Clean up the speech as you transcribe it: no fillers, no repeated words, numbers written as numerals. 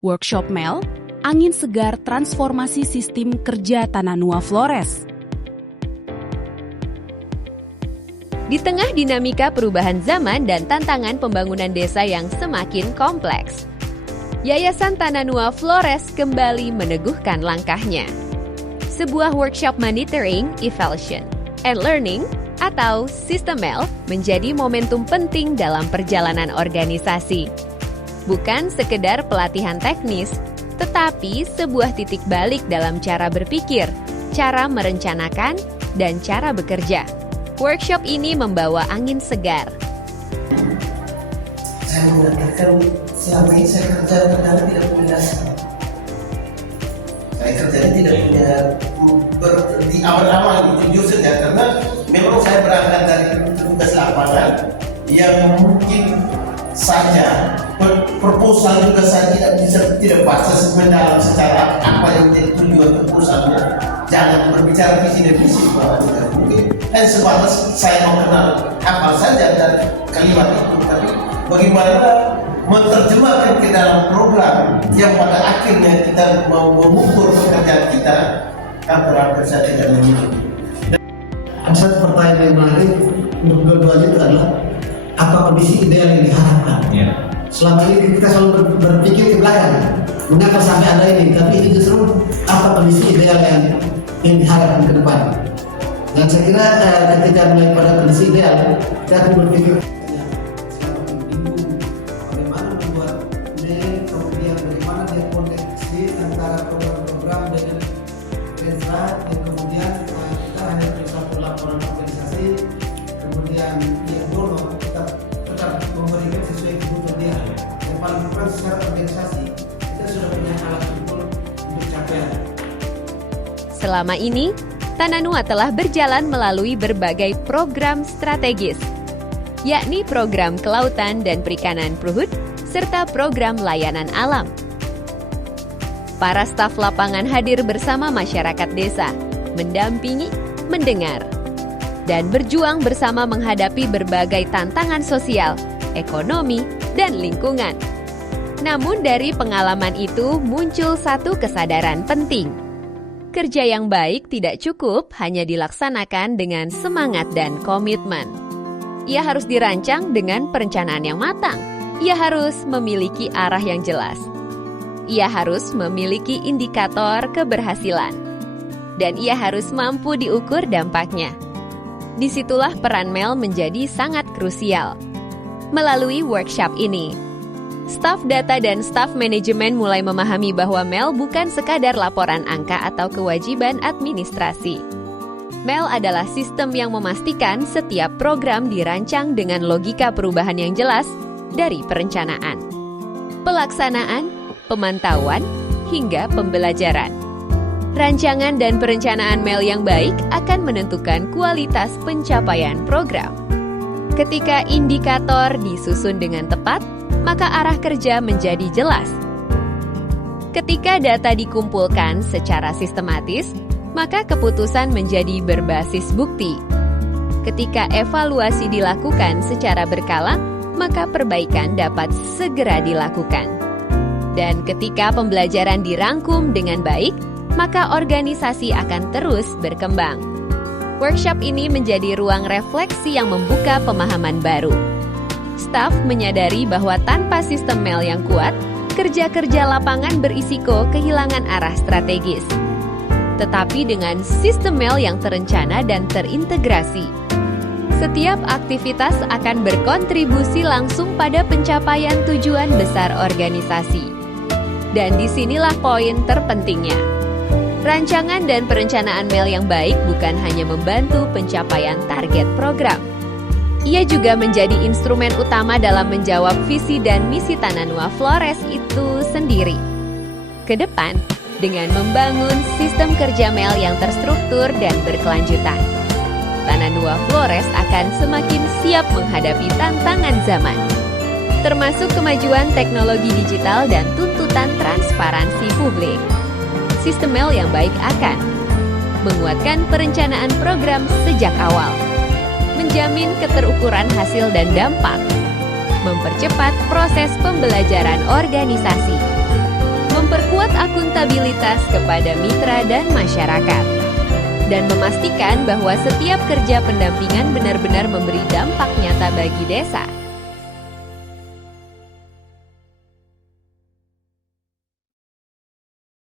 Workshop Mel, Angin Segar Transformasi Sistem Kerja Tananua Flores. Di tengah dinamika perubahan zaman dan tantangan pembangunan desa yang semakin kompleks, Yayasan Tananua Flores kembali meneguhkan langkahnya. Sebuah workshop monitoring, evaluation, and learning atau Sistem Mel menjadi momentum penting dalam perjalanan organisasi. Bukan sekedar pelatihan teknis, tetapi sebuah titik balik dalam cara berpikir, cara merencanakan, dan cara bekerja. Workshop ini membawa angin segar. Saya mengatakan selama ini saya kerja ternyata tidak punya dasar. Saya kerjanya tidak punya di awal-awal itu justru saja karena memang saya berangkat dari tugas lapangan yang mungkin saja proposal juga saya tidak baca mendalam secara apa yang menjadi tujuan proposalnya. Jangan berbicara visi dan misi mungkin dan sebatas saya mau kenal hafal saja dan kalimat itu, tapi bagaimana menerjemahkan ke dalam program yang pada akhirnya kita mau mengukur pekerjaan kita kan berarti saya tidak memiliki. Ada satu pertanyaan yang menarik untuk dua-duanya itu adalah apa kondisi ideal yang diharapkan? Selama ini kita selalu berpikir ke belakang, mengapa sampai ada ini, tapi ini justru apa kondisi ideal yang diharapkan ke depan. Dan saya kira ketika mulai pada kondisi ideal, kita akan berpikir bagaimana membuat ini, kemudian bagaimana dia koneksi antara program-program dengan desa, yang kemudian kita hanya bisa laporan organisasi, kemudian dia dorong kita tetap memberikan sesuai kebutuhan dia. Yang paling penting secara organisasi kita sudah punya alat ukur untuk capaian. Selama ini, Tananua telah berjalan melalui berbagai program strategis, yakni program kelautan dan perikanan Pruhut, serta program layanan alam. Para staf lapangan hadir bersama masyarakat desa, mendampingi, mendengar, dan berjuang bersama menghadapi berbagai tantangan sosial, ekonomi, dan lingkungan. Namun dari pengalaman itu muncul satu kesadaran penting. Kerja yang baik tidak cukup hanya dilaksanakan dengan semangat dan komitmen. Ia harus dirancang dengan perencanaan yang matang. Ia harus memiliki arah yang jelas. Ia harus memiliki indikator keberhasilan. Dan ia harus mampu diukur dampaknya. Disitulah peran Mel menjadi sangat krusial. Melalui workshop ini, staf data dan staf manajemen mulai memahami bahwa Mel bukan sekadar laporan angka atau kewajiban administrasi. Mel adalah sistem yang memastikan setiap program dirancang dengan logika perubahan yang jelas dari perencanaan, pelaksanaan, pemantauan, hingga pembelajaran. Rancangan dan perencanaan Mel yang baik akan menentukan kualitas pencapaian program. Ketika indikator disusun dengan tepat, maka arah kerja menjadi jelas. Ketika data dikumpulkan secara sistematis, maka keputusan menjadi berbasis bukti. Ketika evaluasi dilakukan secara berkala, maka perbaikan dapat segera dilakukan. Dan ketika pembelajaran dirangkum dengan baik, maka organisasi akan terus berkembang. Workshop ini menjadi ruang refleksi yang membuka pemahaman baru. Staf menyadari bahwa tanpa sistem Mel yang kuat, kerja-kerja lapangan berisiko kehilangan arah strategis. Tetapi dengan sistem Mel yang terencana dan terintegrasi, setiap aktivitas akan berkontribusi langsung pada pencapaian tujuan besar organisasi. Dan disinilah poin terpentingnya. Rancangan dan perencanaan Mel yang baik bukan hanya membantu pencapaian target program. Ia juga menjadi instrumen utama dalam menjawab visi dan misi Tananua Flores itu sendiri. Kedepan, dengan membangun sistem kerja Mel yang terstruktur dan berkelanjutan, Tananua Flores akan semakin siap menghadapi tantangan zaman, termasuk kemajuan teknologi digital dan tuntutan transparansi publik. Sistem Mel yang baik akan menguatkan perencanaan program sejak awal, menjamin keterukuran hasil dan dampak, mempercepat proses pembelajaran organisasi, akuntabilitas kepada mitra dan masyarakat, dan memastikan bahwa setiap kerja pendampingan benar-benar memberi dampak nyata bagi desa.